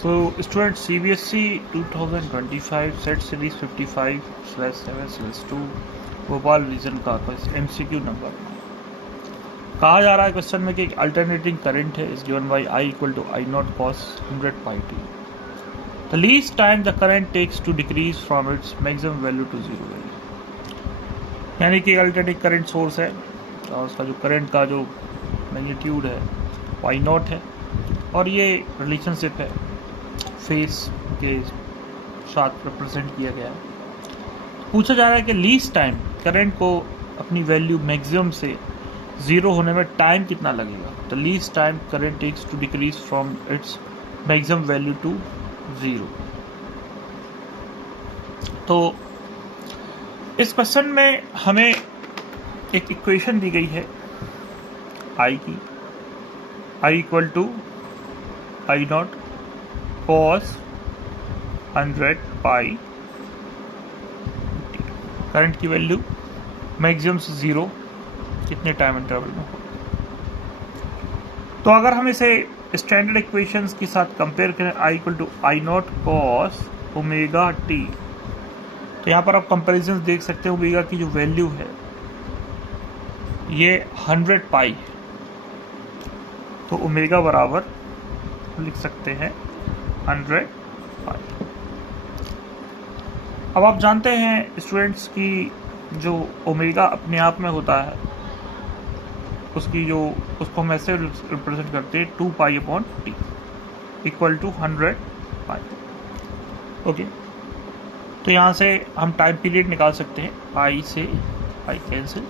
So student CBSE 2025 set series 55/7/2 Bhopal region का MCQ number कहा जा रहा है क्वेश्चन में कि एक अल्टरनेटिंग करंट है is given by I equal to I naught cos 100 pi t. The least time the current takes to decrease from its maximum value to zero value. यानी कि अल्टरनेटिंग करंट सोर्स है और उसका जो current का जो magnitude है Y not है और ये रिलेशनशिप है फेस के साथ रिप्रेजेंट किया गया है। पूछा जा रहा है कि लीस्ट टाइम करंट को अपनी वैल्यू मैक्सिमम से ज़ीरो होने में टाइम कितना लगेगा। The least time current takes to decrease from its maximum value to zero. तो इस क्वेश्चन में हमें एक इक्वेशन दी गई है आई की, I equal to I not cos 100 pi t. Current की वैल्यू मैक्सिमम से ज़ीरो कितने टाइम इंटरवल में हो। तो अगर हम इसे स्टैंडर्ड इक्वेशंस के साथ कंपेयर करें I equal to I naught cos omega t, तो यहाँ पर आप कंपेरिजन देख सकते हैं। ओमेगा की जो वैल्यू है ये 100 पाई, तो ओमेगा बराबर लिख सकते हैं 100 पाई। अब आप जानते हैं स्टूडेंट्स की जो ओमेगा अपने आप में होता है उसको हम ऐसे रिप्रेजेंट करते हैं 2 pi upon t equal to 100 pi. Okay, तो यहाँ से हम टाइम पीरियड निकाल सकते हैं, पाई से पाई कैंसिल,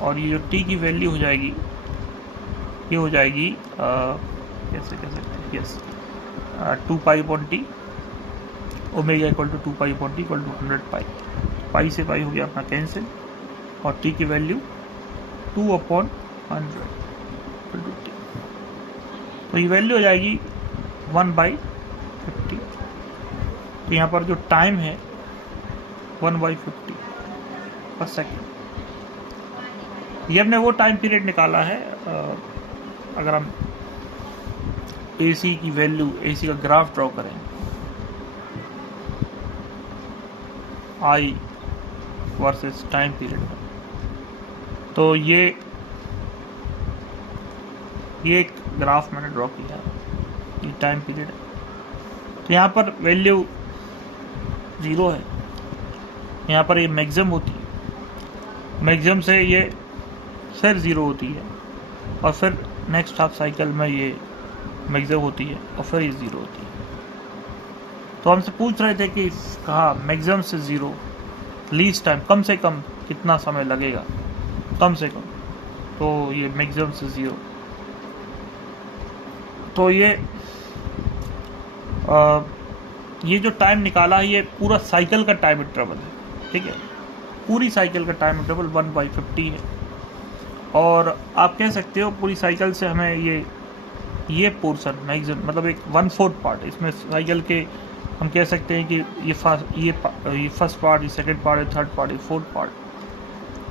और ये जो टी की वैल्यू हो जाएगी ये हो जाएगी कैसे कह सकते हैं, yes 2 pi upon t, omega equal to 2 pi upon t equal to 100 pi. Pi से पाई हो गया अपना कैंसिल और टी की value 2 upon 100 equal to t, तो ये वैल्यू हो जाएगी 1/50। तो यहाँ पर जो टाइम है 1/50 पर सेकेंड। ये हमने वो टाइम पीरियड निकाला है। अगर हम AC की वैल्यू, AC का ग्राफ ड्रॉ करें, I वर्सेस टाइम पीरियड में, तो ये एक ग्राफ मैंने ड्रॉ किया है, ये टाइम पीरियड है। तो यहाँ पर वैल्यू ज़ीरो है, यहाँ पर ये मैक्सिमम होती है, मैक्सिमम से ये फिर ज़ीरो होती है और फिर नेक्स्ट हाफ साइकिल में ये मैक्सिमम होती है और फिर ये ज़ीरो होती है। तो हमसे पूछ रहे थे कि कहाँ मैक्सिमम से ज़ीरो लीस्ट टाइम कम से कम कितना समय लगेगा, कम से कम, तो ये मैक्सिमम से ज़ीरो, तो ये जो टाइम निकाला है ये पूरा साइकिल का टाइम इंटरवल है, ठीक है, पूरी साइकिल का टाइम इंटरवल 1/50 है। और आप कह सकते हो पूरी साइकिल से हमें ये पोर्शन मैक्सिमम मतलब एक 1/4 पार्ट, इसमें साइकिल के हम कह सकते हैं कि ये फर्स्ट पार्ट, ये सेकंड पार्ट, ये थर्ड पार्ट, ये फोर्थ पार्ट,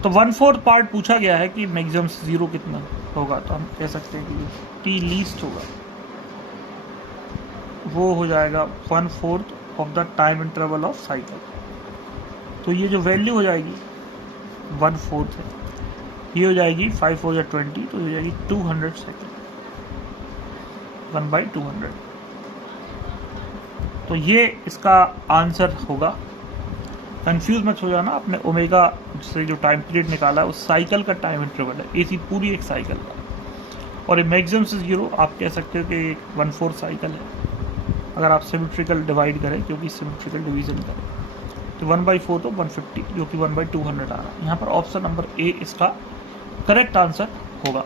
तो 1/4 पार्ट पूछा गया है कि मैक्सिमम से ज़ीरो कितना होगा। तो हम कह सकते हैं कि टी लीस्ट होगा, वो हो जाएगा 1/4 of the time interval of cycle. तो ये जो वैल्यू हो जाएगी 1/4 है, ये हो जाएगी 5 4 20, तो ये हो जाएगी 200 सेकेंड, 1/200। तो ये इसका आंसर होगा। कंफ्यूज मत हो जाना, आपने ओमेगा से जो टाइम पीरियड निकाला है उस साइकिल का टाइम इंटरवल है, AC पूरी एक साइकिल का, और ये मैक्सिमम से ज़ीरो आप कह सकते हो कि 1/4 साइकिल है अगर आप सिमेट्रिकल डिवाइड करें, क्योंकि सिमेट्रिकल डिवीजन करें तो 1/4 तो 150 जो कि 1/200 आ रहा है। यहाँ पर ऑप्शन नंबर A इसका करेक्ट आंसर होगा।